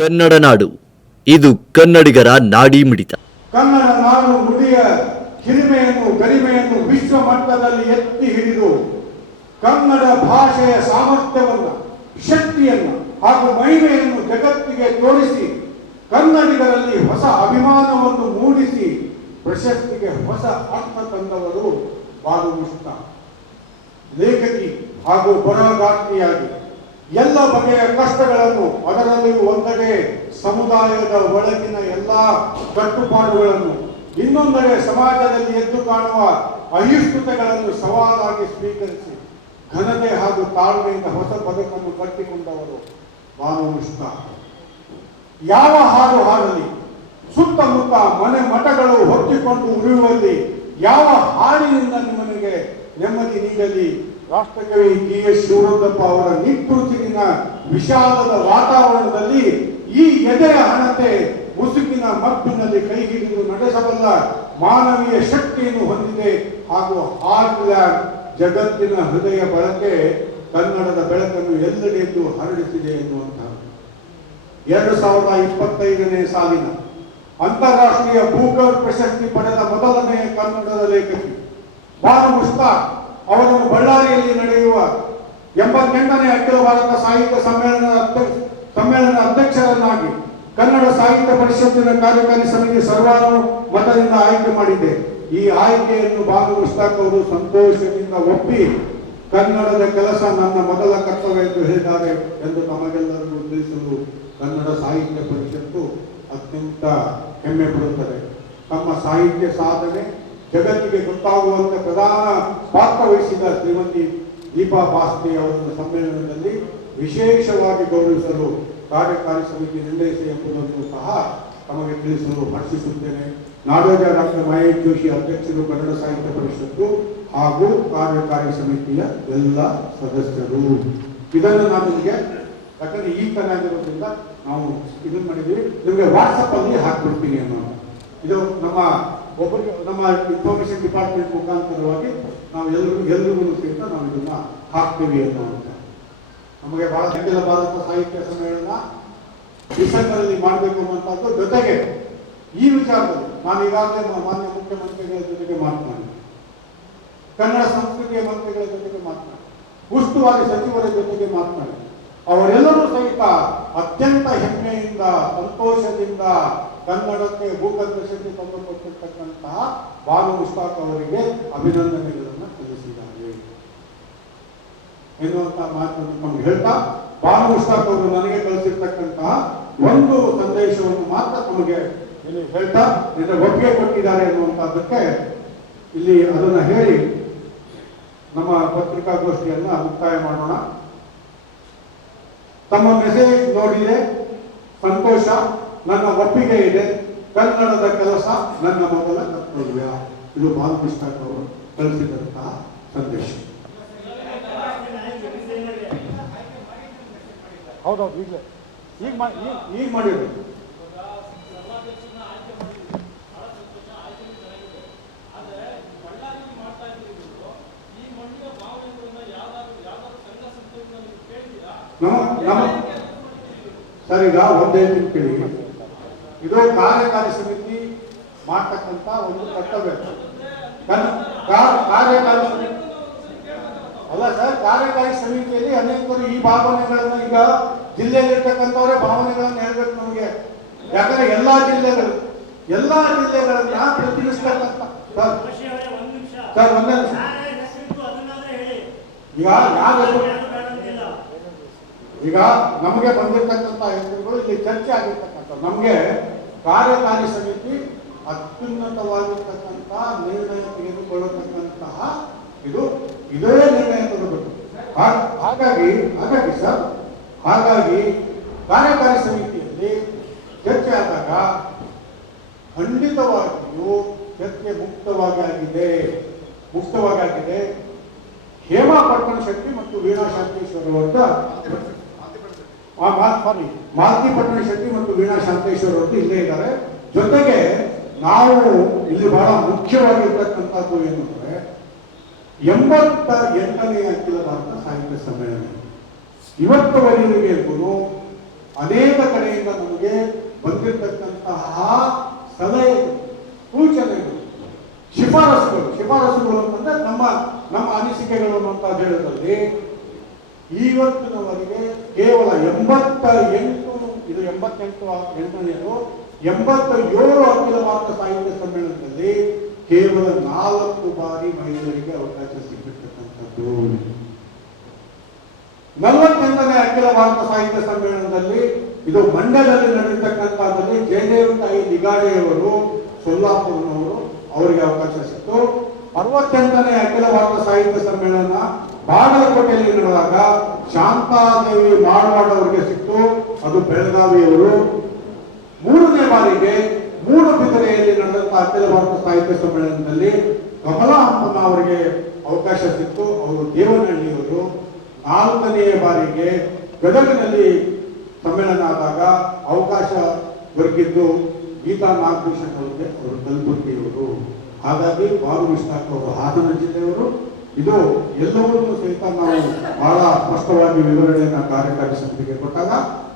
ಕನ್ನಡ ನಾಡು, ಇದು ಕನ್ನಡಿಗರ ನಾಡಿ ಮಿಡಿತ. ಕನ್ನಡ ನಾಡು ನುಡಿಯ ಹಿರಿಮೆಯನ್ನು ಗರಿಮೆಯನ್ನು ವಿಶ್ವ ಮಟ್ಟದಲ್ಲಿ ಎತ್ತಿ ಹಿಡಿದು ಕನ್ನಡ ಭಾಷೆಯ ಸಾಮರ್ಥ್ಯವನ್ನು, ಶಕ್ತಿಯನ್ನು ಹಾಗೂ ಮಹಿಮೆಯನ್ನು ಜಗತ್ತಿಗೆ ತೋರಿಸಿ ಕನ್ನಡಿಗರಲ್ಲಿ ಹೊಸ ಅಭಿಮಾನವನ್ನು ಮೂಡಿಸಿ ಪ್ರಶಸ್ತಿಗೆ ಹೊಸ ಅರ್ಥ ತಂದವರು ಬಾಲು ಮುಷ್ತ. ಲೇಖಕಿ ಹಾಗೂ ಬರಹಗಾರ್ತಿಯಾಗಿ ಎಲ್ಲ ಬಗೆಯ ಕಷ್ಟಗಳನ್ನು, ಅದರಲ್ಲಿಯೂ ಒಂದೆಡೆ ಸಮುದಾಯದ ಒಳಗಿನ ಎಲ್ಲ ಕಟ್ಟುಪಾಡುಗಳನ್ನು, ಇನ್ನೊಂದೆಡೆ ಸಮಾಜದಲ್ಲಿ ಎದ್ದು ಕಾಣುವ ಅಹಿಷ್ಣುತೆಗಳನ್ನು ಸವಾಲಾಗಿ ಸ್ವೀಕರಿಸಿ ಘನತೆ ಹಾಗೂ ತಾಳ್ಮೆಯಿಂದ ಹೊಸ ಬದುಕನ್ನು ಕಟ್ಟಿಕೊಂಡವರು ಬಾಲು ಮುಷ್ತ. ಯಾವ ಹಾಡು ಹಾಡಲಿ, ಸುತ್ತಮುತ್ತ ಮನೆ ಮಠಗಳು ಹೊತ್ತಿಕೊಂಡು ಉಳಿಯುವಲ್ಲಿ ಯಾವ ಹಾಡಿನಿಂದ ನಿಮಗೆ ನೆಮ್ಮದಿ ನೀಡಲಿ? ರಾಷ್ಟ್ರಕವಿ ಟಿ.ಎಸ್. ಶಿವರುದ್ರಪ್ಪ ಅವರ ನಿಟ್ಟುಸಿರಿನ ವಿಷಾದದ ವಾತಾವರಣದಲ್ಲಿ ಈ ಎದೆಯ ಹಣತೆ ಮುಸುಕಿನ ಮಬ್ಬಿನಲ್ಲಿ ಕೈ ಹಿಡಿದು ನಡೆಸಬಲ್ಲ ಮಾನವೀಯ ಶಕ್ತಿಯನ್ನು ಹೊಂದಿದೆ ಹಾಗೂ ಹಾರ್ಟ್ ಲ್ಯಾಬ್ ಜಗತ್ತಿನ ಹೃದಯ ಬಳಕೆ ಕನ್ನಡದ ಬೆಳಕನ್ನು ಎಲ್ಲೆಡೆಯೂ ಹರಡಿಸಿದೆ ಎನ್ನುವಂತಹ 2025ನೇ ಸಾಲಿನ ಅಂತಾರಾಷ್ಟ್ರೀಯ ಬೂಕರ್ ಪ್ರಶಸ್ತಿ ಪಡೆದ ಮೊದಲನೆಯ ಕನ್ನಡದ ಲೇಖಕಿ ಬಾನು ಮುಷ್ತಾಕ್ ಅವರನ್ನು ಬಳ್ಳಾರಿಯಲ್ಲಿ ನಡೆಯುವ 88ನೇ ಅಖಿಲ ಭಾರತ ಸಾಹಿತ್ಯ ಸಮ್ಮೇಳನ ಅಧ್ಯಕ್ಷರನ್ನಾಗಿ ಕನ್ನಡ ಸಾಹಿತ್ಯ ಪರಿಷತ್ತಿನ ಕಾರ್ಯಕಾರಿ ಸಮಿತಿ ಸರ್ವಾನುಮತದಿಂದ ಆಯ್ಕೆ ಮಾಡಿದೆ. ಈ ಆಯ್ಕೆಯನ್ನು ಬಾನು ಮುಷ್ತಾಕ್ ಅವರು ಸಂತೋಷದಿಂದ ಒಪ್ಪಿ ಕನ್ನಡದ ಕೆಲಸ ನನ್ನ ಮೊದಲ ಕರ್ತವ್ಯ ಎಂದು ಹೇಳಿದ್ದಾರೆ ಎಂದು ತಮಗೆಲ್ಲರಿಗೂ ತಿಳಿಸಲು ಕನ್ನಡ ಸಾಹಿತ್ಯ ಪರಿಷತ್ತು ಅತ್ಯಂತ ಹೆಮ್ಮೆ ಪಡುತ್ತದೆ. ತಮ್ಮ ಸಾಹಿತ್ಯ ಸಾಧನೆ ಜಗತ್ತಿಗೆ ಗೊತ್ತಾಗುವಂತೆ ಪ್ರಧಾನ ಪಾತ್ರ ವಹಿಸಿದ ಶ್ರೀಮತಿ ದೀಪಾ ಬಾಸ್ತಿ ಅವರನ್ನು ಸಮ್ಮೇಳನದಲ್ಲಿ ವಿಶೇಷವಾಗಿ ಗೌರವಿಸಲು ಕಾರ್ಯಕಾರಿ ಸಮಿತಿ ನಿರ್ಣಯಿಸಿ ಎಂಬುದನ್ನು ಸಹ ತಮಗೆ ತಿಳಿಸಲು ಹರ್ಷಿಸುತ್ತೇನೆ. ನಾಡೋಜ ಡಾಕ್ಟರ್ ಮಹೇಶ್ ಜೋಶಿ ಅಧ್ಯಕ್ಷರು, ಕನ್ನಡ ಸಾಹಿತ್ಯ ಪರಿಷತ್ತು ಹಾಗೂ ಕಾರ್ಯಕಾರಿ ಸಮಿತಿಯ ಎಲ್ಲ ಸದಸ್ಯರು. ಇದನ್ನು ನಾನು ನಿಮಗೆ ಯಾಕಂದ್ರೆ ಈ ತನಾಗಿರೋದ್ರಿಂದ ನಾವು ಇದನ್ನು ಮಾಡಿದ್ದೀವಿ, ನಿಮಗೆ ವಾಟ್ಸಪ್ ಅಲ್ಲಿ ಹಾಕ್ಬಿಡ್ತೀನಿ ಅನ್ನೋ. ಇದು ನಮ್ಮ ಒಬ್ಬರಿಗೆ ನಮ್ಮ ಇನ್ಫಾರ್ಮೇಶನ್ ಡಿಪಾರ್ಟ್ಮೆಂಟ್ ಮುಖಾಂತರವಾಗಿ ನಾವು ಎಲ್ರಿಗೂ ಸಹಿತ ನಾವು ಇದನ್ನ ಹಾಕ್ತೀವಿ ಅನ್ನೋಂಥ. ನಮಗೆ ಬಹಳ ಅಖಿಲ ಭಾರತ ಸಾಹಿತ್ಯ ಸಮ್ಮೇಳನ ಡಿಸೆಂಬರಲ್ಲಿ ಮಾಡಬೇಕು ಅನ್ನುವಂಥದ್ದು. ಜೊತೆಗೆ ಈ ವಿಚಾರದಲ್ಲಿ ನಾನು ಈಗಾಗಲೇ ಮಾನ್ಯ ಮುಖ್ಯಮಂತ್ರಿಗಳ ಜೊತೆಗೆ ಮಾತನಾಡಿ, ಕನ್ನಡ ಸಂಸ್ಕೃತಿಯ ಮಂತ್ರಿಗಳ ಜೊತೆಗೆ ಮಾತನಾಡಿ, ಉಸ್ತುವಾರಿ ಸಚಿವರ ಜೊತೆಗೆ ಮಾತನಾಡಿ, ಅವರೆಲ್ಲರೂ ಸಹಿತ ಅತ್ಯಂತ ಹೆಮ್ಮೆಯಿಂದ ಸಂತೋಷದಿಂದ ಕನ್ನಡಕ್ಕೆ ಬೂಕರ್ ಪ್ರಶಸ್ತಿ ತಂದುಕೊಟ್ಟಿರ್ತಕ್ಕಂತಹ ಬಾನು ಮುಷ್ತಾಕ್ ಅವರಿಗೆ ಅಭಿನಂದನೆಗಳನ್ನು ಸಲ್ಲಿಸಿದ್ದಾರೆ ಎನ್ನುವಂತಹ ಮಾತನ್ನು ನಮ್ಗೆ ಹೇಳ್ತಾ, ಬಾನು ಮುಷ್ತಾಕ್ ಅವರು ನನಗೆ ಕಳಿಸಿರ್ತಕ್ಕಂತಹ ಒಂದು ಸಂದೇಶವನ್ನು ಮಾತ್ರ ನಮಗೆ ಇಲ್ಲಿ ಹೇಳ್ತಾ ಇದರ ಒಪ್ಪಿಗೆ ಕೊಟ್ಟಿದ್ದಾರೆ ಎನ್ನುವಂತಹದ್ದಕ್ಕೆ ಇಲ್ಲಿ ಅದನ್ನ ಹೇಳಿ ನಮ್ಮ ಪತ್ರಿಕಾಗೋಷ್ಠಿಯನ್ನ ಮುಕ್ತಾಯ ಮಾಡೋಣ. ತಮ್ಮ ಮೆಸೇಜ್ ನೋಡಿದೆ, ಸಂತೋಷ, ನನ್ನ ಒಪ್ಪಿಗೆ ಇದೆ, ಕನ್ನಡದ ಕೆಲಸ ನನ್ನ ಮೊದಲ ಕರ್ತವ್ಯ. ಇದು ಬಾಲು ಮುಷ್ತಾಕ್ ಅವರು ಕಳಿಸಿದಂತಹ ಸಂದೇಶ. ಹೌದೌದು, ಈಗ ಮಾಡಿದ್ರು. ಸರ್, ಈಗ ಒಂದೇ ಕೇಳಿ, ಇದು ಕಾರ್ಯಕಾರಿ ಸಮಿತಿ ಮಾಡ್ತಕ್ಕಂಥ ಒಂದು ಕರ್ತವ್ಯ. ಕಾರ್ಯಕಾರಿ ಸಮಿತಿ ಅಲ್ಲ ಸರ್, ಕಾರ್ಯಕಾರಿ ಸಮಿತಿಯಲ್ಲಿ ಅನೇಕರು ಈ ಭಾವನೆಗಳನ್ನ, ಈಗ ಜಿಲ್ಲೆಯಲ್ಲಿರ್ತಕ್ಕಂಥವರೇ ಭಾವನೆಗಳನ್ನ ಹೇಳ್ಬೇಕು ನಮಗೆ. ಯಾಕಂದ್ರೆ ಎಲ್ಲಾ ಜಿಲ್ಲೆಗಳನ್ನ ಪ್ರತಿನಿಧಿಸ್ತಕ್ಕಂಥ ಸರ್ ಒಂದೇ ಈಗ ನಮಗೆ ಬಂದಿರತಕ್ಕಂಥ ಹೆಸರುಗಳು ಇಲ್ಲಿ ಚರ್ಚೆ ಆಗಿರ್ತಕ್ಕಂಥ, ನಮಗೆ ಕಾರ್ಯಕಾರಿ ಸಮಿತಿ ಅತ್ಯುನ್ನತವಾಗಿರ್ತಕ್ಕಂಥ ನಿರ್ಣಯ ತೆಗೆದುಕೊಳ್ಳತಕ್ಕಂತಹ ಇದೇ ನಿರ್ಣಯ ತಗೋಬೇಕು. ಹಾಗಾಗಿ ಸರ್, ಕಾರ್ಯಕಾರಿ ಸಮಿತಿಯಲ್ಲಿ ಚರ್ಚೆ ಆದಾಗ ಖಂಡಿತವಾಗಿಯೂ ಚರ್ಚೆ ಮುಕ್ತವಾಗಿದೆ. ಹೇಮಾ ಪಟ್ಟಣಶೆಟ್ಟಿ ಮತ್ತು ವೀಣಾ ಶಾಂತೇಶ್ವರ ಮಾಲತಿ ಪಟ್ಟಣಶೆಟ್ಟಿ ಮತ್ತು ವೀಣಾ ಶಾಂತೇಶ್ವರ ಅವರು ಇಲ್ಲೇ ಇದ್ದಾರೆ. ಜೊತೆಗೆ ನಾವು ಇಲ್ಲಿ ಬಹಳ ಮುಖ್ಯವಾಗಿರ್ತಕ್ಕಂಥದ್ದು ಏನಂದ್ರೆ 88ನೇ ಅಖಿಲ ಭಾರತ ಸಾಹಿತ್ಯ ಸಮ್ಮೇಳನ ಇವತ್ತುವರೆಗೂ ಅನೇಕ ಕಡೆಯಿಂದ ಸಲಹೆಗಳು, ಸೂಚನೆಗಳು, ಶಿಫಾರಸುಗಳು ಅಂತಂದ್ರೆ ನಮ್ಮ ನಮ್ಮ ಅನಿಸಿಕೆಗಳು ಅಂತ ಹೇಳೋದ್ರಲ್ಲಿ ಇವತ್ತಿನವರೆಗೆ ಕೇವಲ 88ನೇದು 87 ಅಖಿಲ ಭಾರತ ಸಾಹಿತ್ಯ ಸಮ್ಮೇಳನದಲ್ಲಿ ಕೇವಲ 4 ಬಾರಿ ಮಹಿಳೆಯರಿಗೆ ಅವಕಾಶ ಸಿಕ್ಕಿರ್ತಕ್ಕಂಥದ್ದು. 48ನೇ ಅಖಿಲ ಭಾರತ ಸಾಹಿತ್ಯ ಸಮ್ಮೇಳನದಲ್ಲಿ ಇದು ಮಂಡ್ಯದಲ್ಲಿ ನಡೆದಿರ್ತಕ್ಕಂಥದ್ದಲ್ಲಿ ಜಯದೇವತಾಯಿ ನಿಗಾಡೆಯವರು ಸೊಲ್ಲಾಪುರನವರು ಅವರಿಗೆ ಅವಕಾಶ ಸಿಕ್ತು. 68ನೇ ಅಖಿಲ ಭಾರತ ಸಾಹಿತ್ಯ ಸಮ್ಮೇಳನ ಬಾಗಲಕೋಟೆಯಲ್ಲಿ ನಡೆದಾಗ ಶಾಂತಾದೇವಿ ಮಾಳ್ವಾಡ್ ಅವರಿಗೆ ಸಿಕ್ತು, ಅದು ಬೆಳಗಾವಿಯವರು. 3ನೇ ಬಾರಿಗೆ ಮೂಡುಬಿದಿರೆಯಲ್ಲಿ ನಡೆದಂತಹ ಅಖಿಲ ಭಾರತ ಸಾಹಿತ್ಯ ಸಮ್ಮೇಳನದಲ್ಲಿ ಕಮಲಾ ಹಂಪಣ್ಣ ಅವರಿಗೆ ಅವಕಾಶ ಸಿಕ್ತು, ಅವರು ದೇವನಹಳ್ಳಿಯವರು. 4ನೇ ಬಾರಿಗೆ ಗದಗಿನಲ್ಲಿ ಸಮ್ಮೇಳನ ಆದಾಗ ಅವಕಾಶ ದೊರಕಿದ್ದು ಗೀತಾ ನಾಗಭೂಷಣ್ ಅವರಿಗೆ, ಅವರು ಕಲಬುರ್ಗಿಯವರು. ಹಾಗಾಗಿ ಬಾರು ವಿಶ್ವಾಸ್ ಅವರು ಹಾಸನ ಜಿಲ್ಲೆಯವರು. ಇದು ಎಲ್ಲವನ್ನೂ ಸಹಿತ ನಾವು ಬಹಳ ಸ್ಪಷ್ಟವಾಗಿ ವಿವರಣೆಯನ್ನು ಕಾರ್ಯಕಾರಿ ಸಮಿತಿಗೆ ಕೊಟ್ಟಾಗ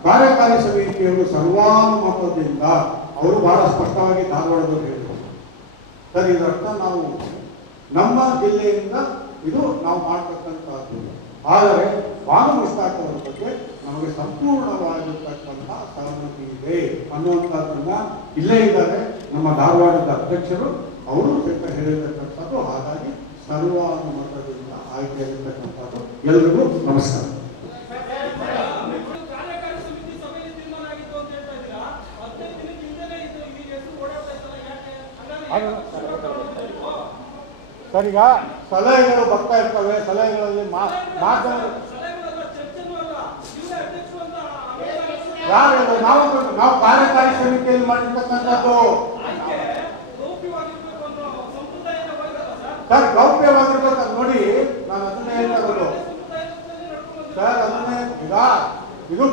ಕಾರ್ಯಕಾರಿ ಸಮಿತಿಯವರು ಸರ್ವಾನುಮತದಿಂದ ಅವರು ಬಹಳ ಸ್ಪಷ್ಟವಾಗಿ ಧಾರವಾಡದಲ್ಲಿ ಹೇಳಿದರು, ಸರ್ ಇದರ್ಥ ನಾವು ನಮ್ಮ ಜಿಲ್ಲೆಯಿಂದ ಇದು ನಾವು ಮಾಡ್ತಕ್ಕಂಥದ್ದು. ಆದರೆ ಬಾನು ಮುಷ್ತಾಕ್ ಅವರ ಬಗ್ಗೆ ನಮಗೆ ಸಂಪೂರ್ಣವಾಗಿರ್ತಕ್ಕಂಥ ಸಹಮತಿ ಇದೆ ಅನ್ನುವಂಥದ್ದನ್ನ ಇಲ್ಲೇ ಇದ್ದಾರೆ ನಮ್ಮ ಧಾರವಾಡದ ಅಧ್ಯಕ್ಷರು, ಅವರು ಸಹಿತ ಹೇಳಿರ್ತಕ್ಕಂಥದ್ದು. ಹಾಗಾಗಿ ಸರ್ವಾನುಮತದಿಂದ ಆಯ್ಕೆಯಾಗಿರ್ತಕ್ಕಂಥದ್ದು. ಎಲ್ಲರಿಗೂ ನಮಸ್ಕಾರ. ಸರ್, ಈಗ ಸಲಹೆಗಳು ಬರ್ತಾ ಇರ್ತವೆ, ಸಲಹೆಗಳಲ್ಲಿ ಯಾರು ನಾವು ಕಾರ್ಯಕಾರಿ ಸಮಿತಿಯಲ್ಲಿ ಮಾಡಿರ್ತಕ್ಕಂಥದ್ದು ಸರ್ ಗೌಪ್ಯವಾಗಿರ್ಬೇಕು. ನೋಡಿ, ನಾನು ಅದನ್ನೇ ಹೇಳ್ತಾ ಇರೋದು ಸರ್, ಅದನ್ನೇ ಈಗ ಇದು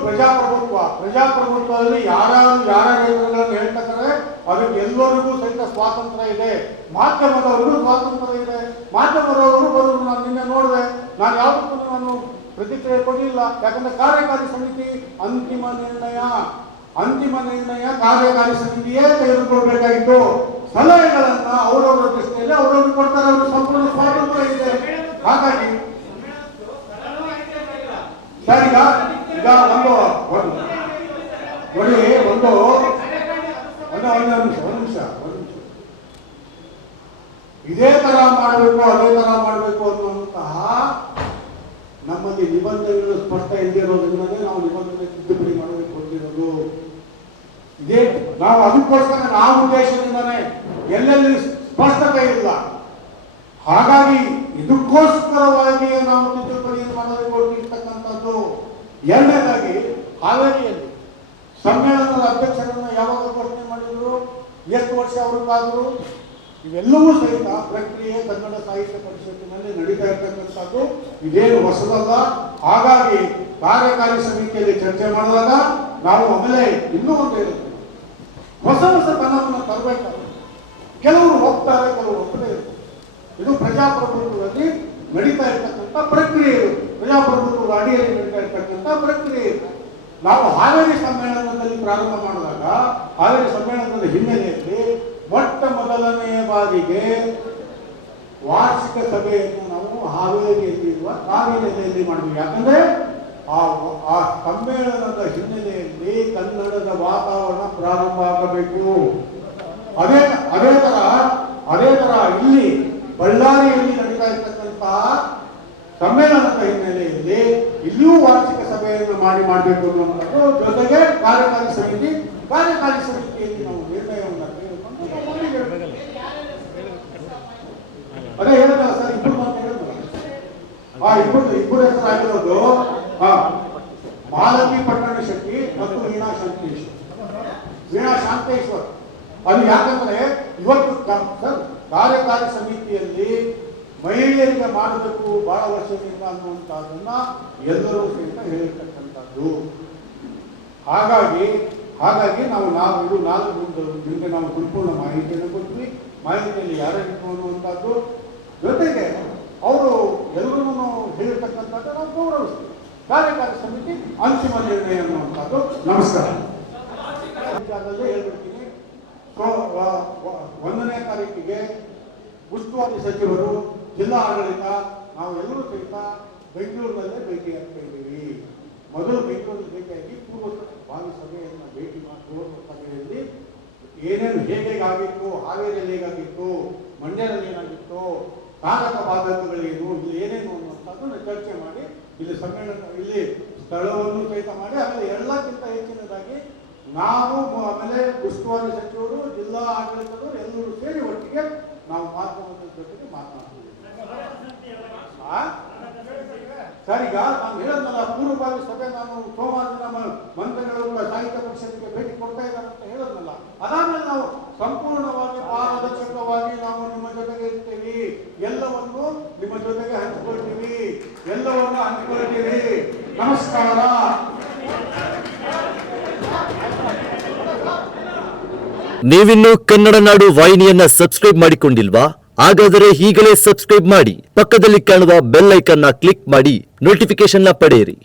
ಪ್ರಜಾಪ್ರಭುತ್ವದಲ್ಲಿ ಯಾರ್ಯಾರು ಯಾರ ಹೆಸರುಗಳನ್ನು ಹೇಳ್ತಾರೆ ಅದಕ್ಕೆ ಎಲ್ಲರಿಗೂ ಸಹಿತ ಸ್ವಾತಂತ್ರ್ಯ ಇದೆ. ಮಾಧ್ಯಮದವರಿಗೂ ಸ್ವಾತಂತ್ರ್ಯ ಇದೆ. ಮಾಧ್ಯಮದವರು ಬರೋದು ನಾನು ನಿನ್ನೆ ನೋಡಿದೆ, ನಾನು ಯಾವುದಕ್ಕೂ ನಾನು ಪ್ರತಿಕ್ರಿಯೆ ಕೊಡಲಿಲ್ಲ. ಯಾಕಂದ್ರೆ ಕಾರ್ಯಕಾರಿ ಸಮಿತಿ ಅಂತಿಮ ನಿರ್ಣಯ ಕಾರ್ಯಕಾರಿ ಸಮಿತಿಯೇ ತೆಗೆದುಕೊಳ್ಬೇಕಾಗಿತ್ತು. ಸಲಹೆಗಳನ್ನ ಅವರವರ ದೃಷ್ಟಿಯಲ್ಲಿ ಅವರವರು ಕೊಡ್ತಾರೆ, ಅವರು ಸಂಪೂರ್ಣ ಸ್ವಾತಂತ್ರ್ಯ ಇದೆ. ಹಾಗಾಗಿ ಸರ್ ಈಗ ಒಂದು ನಿಮಿಷ ಇದೇ ತರ ಮಾಡಬೇಕು ಅದೇ ತರ ಮಾಡಬೇಕು ಅನ್ನುವಂತಹ ನಮ್ಮಲ್ಲಿ ನಿಬಂಧನೆಗಳು ಸ್ಪಷ್ಟ ಇಲ್ಲದಿರೋದ್ರಿಂದಲೇ ನಾವು ನಿಬಂಧನೆ ತಿದ್ದುಪಡಿ ಮಾಡಬೇಕು ಹೊಂದಿರೋದು. ಇದೇ ನಾವು ಅದಕ್ಕೋಸ್ಕರ ನಾವು ಉದ್ದೇಶದಿಂದಾನೆ ಎಲ್ಲೆಲ್ಲಿ ಸ್ಪಷ್ಟತೆ ಇಲ್ಲ. ಹಾಗಾಗಿ ಇದಕ್ಕೋಸ್ಕರವಾಗಿ ನಾವು ತಿದ್ದುಪಡಿಯನ್ನು ಮಾಡಬೇಕು ಹೊರಟಿರ್ತಕ್ಕಂಥದ್ದು. ಎರಡನೇದಾಗಿ ಹಾವೇರಿಯಲ್ಲಿ ಸಮ್ಮೇಳನದ ಅಧ್ಯಕ್ಷರನ್ನು ಯಾವಾಗ ಘೋಷಣೆ ಮಾಡಿದ್ರು, ಎಷ್ಟು ವರ್ಷ ಅವ್ರಿಗಾದ್ರು, ಇವೆಲ್ಲವೂ ಸಹಿತ ಪ್ರಕ್ರಿಯೆ ಕನ್ನಡ ಸಾಹಿತ್ಯ ಪರಿಷತ್ತಿನಲ್ಲಿ ನಡೀತಾ ಇರ್ತಕ್ಕಂಥದ್ದು. ಇದೇನು ಹೊಸದಲ್ಲ. ಹಾಗಾಗಿ ಕಾರ್ಯಕಾರಿ ಸಮಿತಿಯಲ್ಲಿ ಚರ್ಚೆ ಮಾಡಿದಾಗ ನಾವು ಆಮೇಲೆ ಇನ್ನೂ ಒಂದು ಹೇಳಿದ್ವಿ, ಹೊಸ ತನವನ್ನು ತರಬೇಕಾದ್ರೆ ಕೆಲವರು ಹೋಗ್ತಾರೆ, ಕೆಲವರು ಒಪ್ಪದೇ ಇರ್ತಾರೆ. ಇದು ಪ್ರಜಾಪ್ರಭುತ್ವದಲ್ಲಿ ನಡೀತಾ ಇರ್ತಕ್ಕಂಥ ಪ್ರಕ್ರಿಯೆ. ಪ್ರಜಾಪ್ರಭುತ್ವದ ಅಡಿಯಲ್ಲಿ ನಡೀತಾ ಇರ್ತಕ್ಕಂಥ ಪ್ರಕ್ರಿಯೆ. ನಾವು ಹಾವೇರಿ ಸಮ್ಮೇಳನದಲ್ಲಿ ಪ್ರಾರಂಭ ಮಾಡಿದಾಗ ಹಾವೇರಿ ಸಮ್ಮೇಳನದ ಹಿನ್ನೆಲೆಯಲ್ಲಿ ಮೊಟ್ಟ ಮೊದಲನೆಯ ಬಾರಿಗೆ ವಾರ್ಷಿಕ ಸಭೆಯನ್ನು ನಾವು ಹಾವೇರಿಯಲ್ಲಿರುವ ಕಾವಿನೆಲೆಯಲ್ಲಿ ಮಾಡಿದ್ವಿ. ಯಾಕಂದ್ರೆ ಆ ಸಮ್ಮೇಳನದ ಹಿನ್ನೆಲೆಯಲ್ಲಿ ಕನ್ನಡದ ವಾತಾವರಣ ಪ್ರಾರಂಭ ಆಗಬೇಕು. ಅದೇ ತರ ಇಲ್ಲಿ ಬಳ್ಳಾರಿಯಲ್ಲಿ ನಡೀತಾ ಇರ್ತಕ್ಕಂತಹ ಸಮ್ಮೇಳನದ ಹಿನ್ನೆಲೆಯಲ್ಲಿ ಇಲ್ಲಿಯೂ ವಾರ್ಷಿಕ ಸಭೆಯನ್ನು ಮಾಡಬೇಕು ಅನ್ನುವಂಥದ್ದು. ಜೊತೆಗೆ ಕಾರ್ಯಕಾರಿ ಸಮಿತಿಯಲ್ಲಿ ನಾವು ನಿರ್ಣಯವನ್ನು ತೆಗೆದುಕೊಂಡು ಅದೇ ಹೇಳಿದ ಸರ್, ಇಬ್ಬರು ಮಾತು ಹೇಳಿದ್ರು. ಇಬ್ಬರು ಹೆಸರಾಗಿರೋದು ಮಾಲತಿ ಪಟ್ಟಣ ಶೆಟ್ಟಿ ಮತ್ತು ವೀಣಾ ಶಾಂತೇಶ್ವರ್. ಅದು ಯಾಕಂದ್ರೆ ಇವತ್ತು ಸರ್ ಕಾರ್ಯಕಾರಿ ಸಮಿತಿಯಲ್ಲಿ ಮಹಿಳೆಯರಿಗೆ ಮಾಡಬೇಕು ಬಹಳ ವರ್ಷದಿಂದ ಅನ್ನುವಂಥದ್ದನ್ನ ಎಲ್ಲರೂ ಸಹಿತ ಹೇಳಿರ್ತಕ್ಕಂಥದ್ದು. ಹಾಗಾಗಿ ನಾವು ಇದು 4 ನಿಮಗೆ ನಾವು ಸಂಪೂರ್ಣ ಮಾಹಿತಿಯನ್ನು ಕೊಡ್ತೀವಿ. ಮಾಹಿತಿಯಲ್ಲಿ ಯಾರಿಗೂ ಅನ್ನುವಂಥದ್ದು. ಜೊತೆಗೆ ಅವರು ಎಲ್ಲರೂ ಹೇಳಿರ್ತಕ್ಕಂಥದ್ದು ನಾವು ಗೌರವಿಸ್ತೀವಿ. ಕಾರ್ಯಕಾರಿ ಸಮಿತಿ ಅಂತಿಮ ನಿರ್ಣಯ ಅನ್ನುವಂಥದ್ದು. ನಮಸ್ಕಾರ. ಹೇಳ್ಬಿಡ್ತೀನಿ, 1ನೇ ತಾರೀಕಿಗೆ ಉಸ್ತುವಾರಿ ಸಚಿವರು, ಜಿಲ್ಲಾ ಆಡಳಿತ, ನಾವು ಎಲ್ಲರೂ ಸಹಿತ ಬೆಂಗಳೂರಿನಲ್ಲೇ ಭೇಟಿಯಾಗ್ತಾ ಇದ್ದೀವಿ. ಮೊದಲು ಬೆಂಗಳೂರಲ್ಲಿ ಭೇಟಿಯಾಗಿ ಪೂರ್ವಭಾವಿ ಸಭೆಯನ್ನು ಭೇಟಿ ಮಾಡುವ ಸಭೆಯಲ್ಲಿ ಏನೇನು ಹೇಗಾಗಿತ್ತು, ಹಾವೇರಿಯಲ್ಲಿ ಹೇಗಾಗಿತ್ತು, ಮಂಡ್ಯದಲ್ಲಿ ಏನಾಗಿತ್ತು, ಸಾಧಕ ಬಾಧಕಗಳೇನು, ಇಲ್ಲಿ ಏನೇನು ಅನ್ನುವಂಥದ್ದನ್ನು ಚರ್ಚೆ ಮಾಡಿ ಇಲ್ಲಿ ಸಮ್ಮೇಳನ, ಇಲ್ಲಿ ಸ್ಥಳವನ್ನು ಸಹಿತ ಮಾಡಿ, ಆಮೇಲೆ ಎಲ್ಲಕ್ಕಿಂತ ಹೆಚ್ಚಿನದಾಗಿ ನಾವು, ಆಮೇಲೆ ಉಸ್ತುವಾರಿ ಸಚಿವರು, ಜಿಲ್ಲಾ ಆಡಳಿತದವರು ಎಲ್ಲರೂ ಸೇರಿ ಒಟ್ಟಿಗೆ ನಾವು ಮಾಧ್ಯಮದ ಜೊತೆಗೆ ಮಾತನಾಡ್ತೀವಿ. ಸರ್, ಈಗ ನಾನು ಹೇಳೋದಲ್ಲ, ಪೂರ್ವಭಾವಿ ಸಭೆ ನಾನು ಸೋಮವಾರ ನಮ್ಮ ಮಂತ್ರಿಗಳು ಸಾಹಿತ್ಯ ಪರಿಷತ್ಗೆ ಭೇಟಿ ಕೊಡ್ತಾ ಇದ್ದಾರೆ ಅಂತ ಹೇಳೋದಲ್ಲ. ಅದಾದ್ಮೇಲೆ ನಾವು ಸಂಪೂರ್ಣವಾಗಿ ಪಾರದರ್ಶಕವಾಗಿ ನಾವು ನಿಮ್ಮ ಜೊತೆಗೆ ಇರ್ತೀವಿ, ಎಲ್ಲವನ್ನು ನಿಮ್ಮ ಜೊತೆಗೆ ಹಂಚಿಕೊಳ್ತೀವಿ, ಎಲ್ಲವನ್ನು ಹಂಚಿಕೊಳ್ತೀವಿ. ನಮಸ್ಕಾರ. ನೀವಿನ್ನು ಕನ್ನಡ ನಾಡು ವಾಹಿನಿಯನ್ನ ಸಬ್ಸ್ಕ್ರೈಬ್ ಮಾಡಿಕೊಂಡಿಲ್ವಾ? ಹಾಗಾದರೆ ಈಗಲೇ ಸಬ್ಸ್ಕ್ರೈಬ್ ಮಾಡಿ, ಪಕ್ಕದಲ್ಲಿ ಕಾಣುವ ಬೆಲ್ ಐಕಾನ್ನ ಕ್ಲಿಕ್ ಮಾಡಿ ನೋಟಿಫಿಕೇಶನ್ ಪಡೆಯಿರಿ.